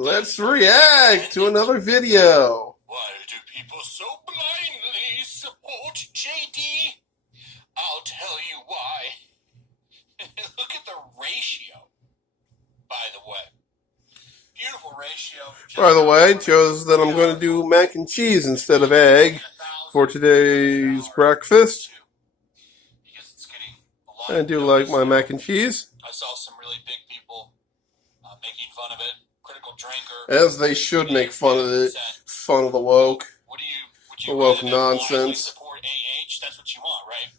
Let's react to another video. Why do people so blindly support JD? I'll tell you why. Look at the ratio, by the way. Beautiful ratio. By the way, it shows that I'm going to do mac and cheese instead of egg for today's breakfast. I do like my mac and cheese. I saw some really big people making fun of it. Critical drinker. As they should make fun of it. Fun of the woke. Would you The woke rather than nonsense. support AH? That's what you want, right?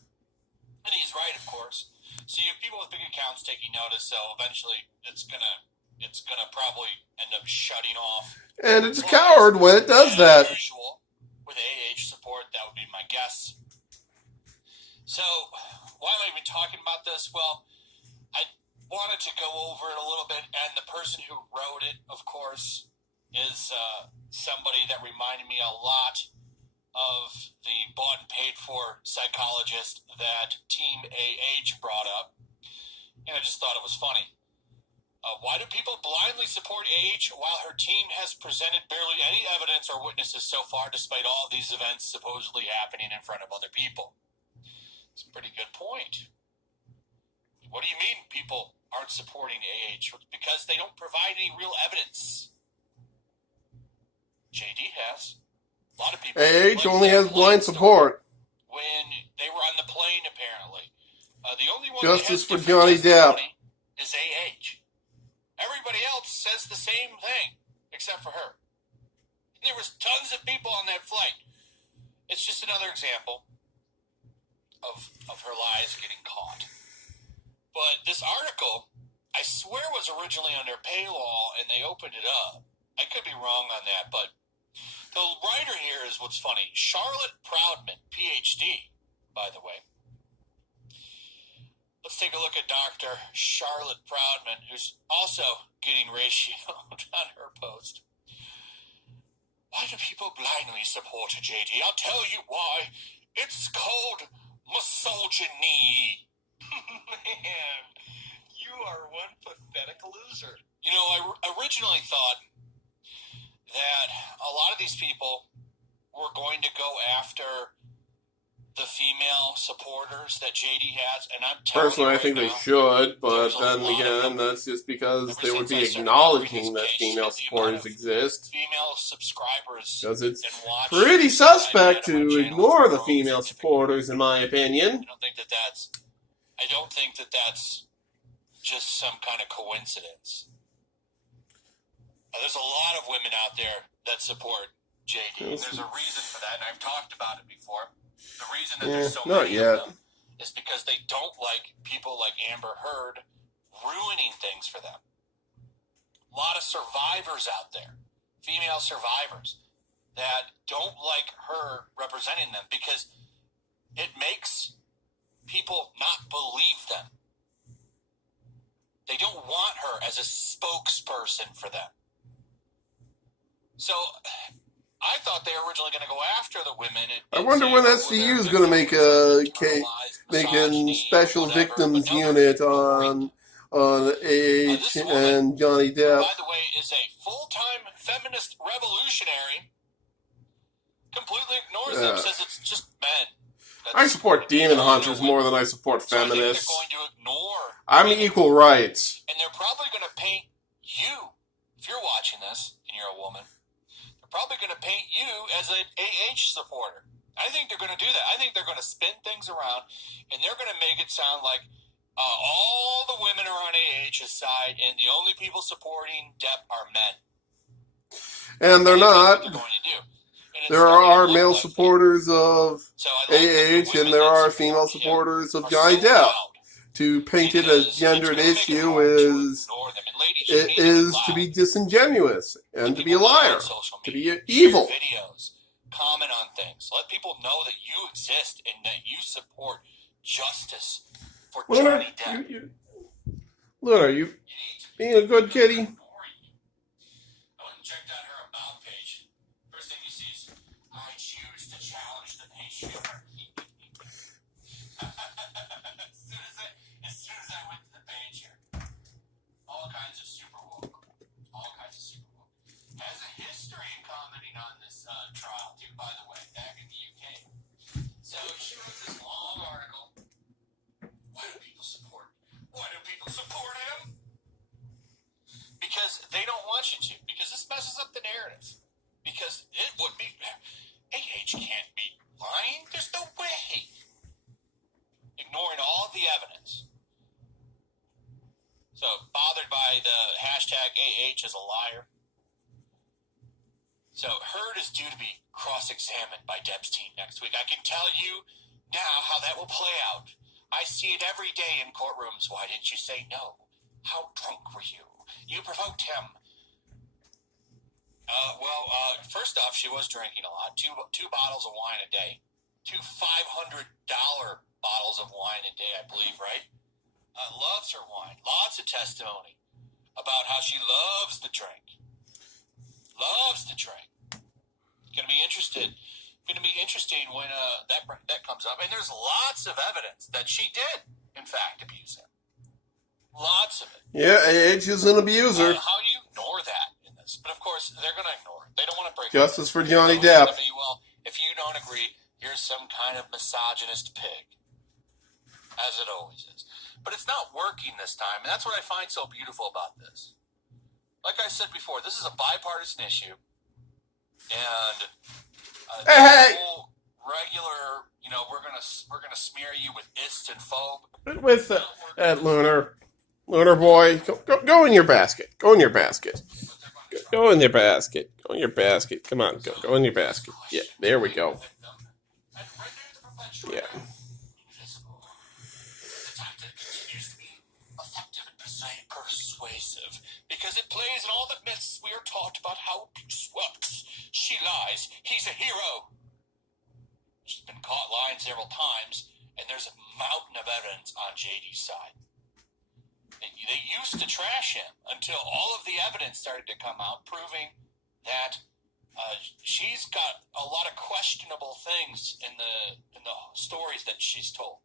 And he's right, of course. So you have people with big accounts taking notice, so eventually it's gonna probably end up shutting off. And it's a coward when it does that. As usual, with AH support, that would be my guess. So, why am I even talking about this? Well, I wanted to go over it a little bit, and the person who wrote it, of course, is somebody that reminded me a lot of the bought and paid for psychologist that Team AH brought up, and I just thought it was funny. Why do people blindly support AH while her team has presented barely any evidence or witnesses so far, despite all of these events supposedly happening in front of other people? It's a pretty good point. What do you mean people aren't supporting AH? Because they don't provide any real evidence. JD has. A lot of people. AH only has blind support. When they were on the plane, apparently. The only one Justice for Johnny Depp is AH. Everybody else says the same thing, except for her. And there was tons of people on that flight. It's just another example of her lies getting caught. But this article, I swear, was originally under paywall, and they opened it up. I could be wrong on that, but the writer here is what's funny. Charlotte Proudman, PhD, by the way. Let's take a look at Dr. Charlotte Proudman, who's also getting ratioed on her post. Why do people blindly support JD? I'll tell you why. It's called misogyny. Man, you are one pathetic loser. You know, I originally thought that a lot of these people were going to go after the female supporters that JD has, and I'm telling Personally, you I think right they now, should, but then again, that's just because they would be acknowledging that female supporters exist. female subscribers, Because it's and watch pretty that suspect I had on my to channel ignore is the grown female significantly. supporters, in my opinion. I don't think that that's just some kind of coincidence. There's a lot of women out there that support JD. And there's a reason for that, and I've talked about it before. The reason that there's so many of them is because they don't like people like Amber Heard ruining things for them. A lot of survivors out there, female survivors, that don't like her representing them because it makes people not believe them. They don't want her as a spokesperson for them. So I thought they were originally going to go after the women. I wonder when SCU is going to make a special victims unit on AH and Johnny Depp. By the way, is a full-time feminist revolutionary. Completely ignores them, says it's just men. I support demon hunters more than I support feminists. So I think they're going to ignore I'm equal rights. And they're probably going to paint you, if you're watching this and you're a woman, they're probably going to paint you as an AH supporter. I think they're going to do that. I think they're going to spin things around, and they're going to make it sound like all the women are on AH's side, and the only people supporting Depp are men. And they're not. They're going to do. There are male supporters of AH, and there are female supporters of Johnny Depp. To paint it a gendered issue is to be disingenuous and to be a liar, to be evil. Videos, comment on things, let people know that you exist and that you support justice for Johnny Depp. Look, are you being a good kitty? I went and checked out her about page. First thing you see is, I choose to challenge the patriarchy. As soon as I went to the page here, all kinds of super woke. AH can't be lying. There's no way. Ignoring all of the evidence. So, bothered by the hashtag AH as a liar. So, Heard is due to be cross-examined by Deb's team next week. I can tell you now how that will play out. I see it every day in courtrooms. Why didn't you say no? How drunk were you? You provoked him. First off, she was drinking a lot. Two bottles of wine a day. 2 $500 bottles of wine a day, I believe, right? Loves her wine. Lots of testimony about how she loves the drink. Loves the drink. Going to be interesting when that comes up. And there's lots of evidence that she did, in fact, abuse him. Lots of it. Yeah, AH is an abuser. How do you ignore that in this? But of course, they're going to ignore it. They don't want to break Justice it. for Johnny It's Depp. gonna be, well, if you don't agree, you're some kind of misogynist pig. As it always is. But it's not working this time. And that's what I find so beautiful about this. Like I said before, this is a bipartisan issue. And Hey! whole regular, we're gonna smear you with ist and phobe. With that Lunar boy, go in your basket. Go in your basket. Go in your basket. Go in your basket. Come on, go in your basket. Yeah, there we go. Yeah. Persuasive, because it plays in all the myths we are taught about how abuse works. She lies, he's a hero. She's been caught lying several times, and there's a mountain of evidence on JD's side. They used to trash him until all of the evidence started to come out, proving that she's got a lot of questionable things in the stories that she's told.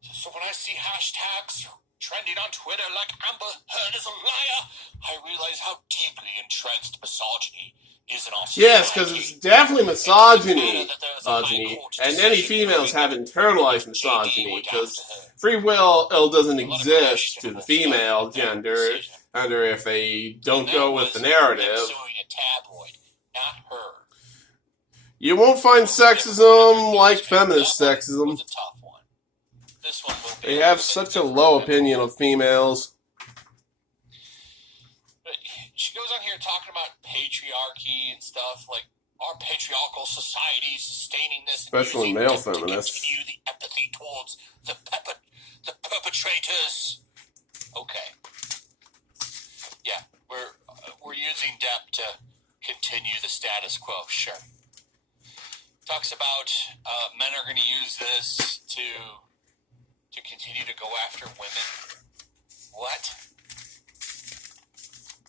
So when I see hashtags trending on Twitter like Amber Heard is a liar, I realize how deeply entrenched misogyny is in our society. Yes, because it's definitely misogyny. And many females have internalized misogyny, because free will doesn't exist to the female gender, under if they don't go with the narrative. You won't find sexism like feminist sexism. They have such a low opinion of females. She goes on here talking about patriarchy and stuff, like our patriarchal society sustaining this, especially male feminists. To continue the empathy towards the perpetrators. Okay. Yeah, we're using Depp to continue the status quo. Sure. Talks about men are going to use this to continue to go after women. What?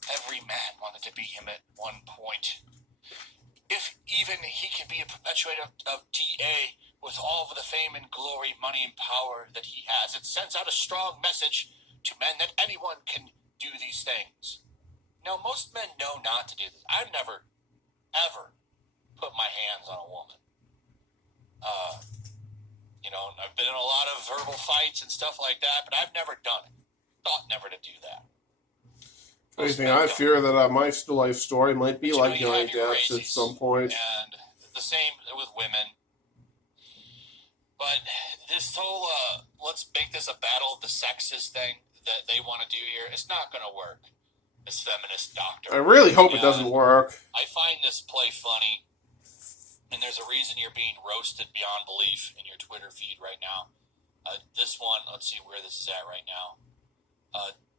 Every man wanted to be him at one point. If even he can be a perpetuator of DA with all of the fame and glory, money and power that he has, it sends out a strong message to men that anyone can do these things. Now, most men know not to do this. I've never, ever put my hands on a woman. I've been in a lot of verbal fights and stuff like that, but I've never done it. Thought never to do that. I fear that my life story might be like Johnny Depp's at some point. And the same with women. But this whole, let's make this a battle of the sexes thing that they want to do here, it's not going to work. This feminist doctor. I really hope it doesn't work. I find this play funny. And there's a reason you're being roasted beyond belief in your Twitter feed right now. This one, let's see where this is at right now.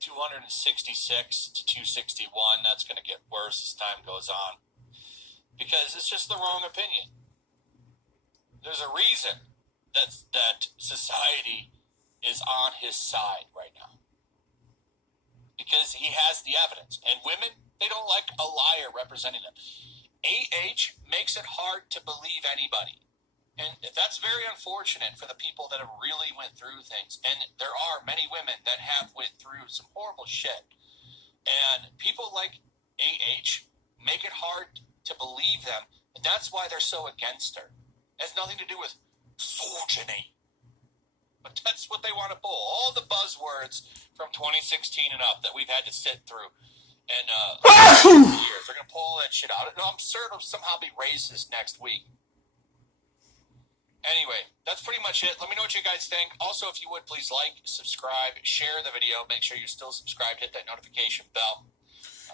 266 to 261. That's going to get worse as time goes on. Because it's just the wrong opinion. There's a reason that society is on his side right now. Because he has the evidence. And women, they don't like a liar representing them. AH makes it hard to believe anybody. And that's very unfortunate for the people that have really went through things. And there are many women that have went through some horrible shit. And people like AH make it hard to believe them. And that's why they're so against her. It has nothing to do with misogyny. But that's what they want to pull. All the buzzwords from 2016 and up that we've had to sit through. And they're going to pull all that shit out. I'm certain it'll somehow be raised this next week. Anyway, that's pretty much it. Let me know what you guys think. Also, if you would, please like, subscribe, share the video. Make sure you're still subscribed. Hit that notification bell.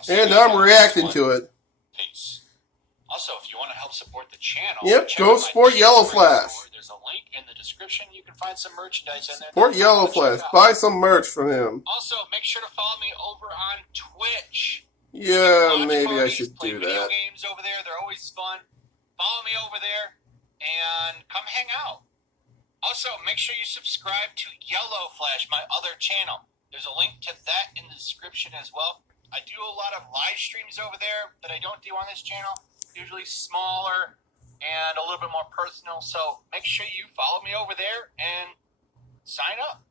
And I'm reacting to it. Peace. Also, if you want to help support the channel, yep, go support Yellow Flash. There's a link in the description. You can find some merchandise in there. Support Yellow Flash. Buy some merch from him. Also, make sure to follow me over on Twitch. Yeah, maybe I should do video that. Games over there. They're always fun. Follow me over there and come hang out. Also, make sure you subscribe to Yellow Flash, my other channel. There's a link to that in the description as well. I do a lot of live streams over there that I don't do on this channel. Usually smaller and a little bit more personal. So make sure you follow me over there and sign up.